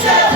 Yeah.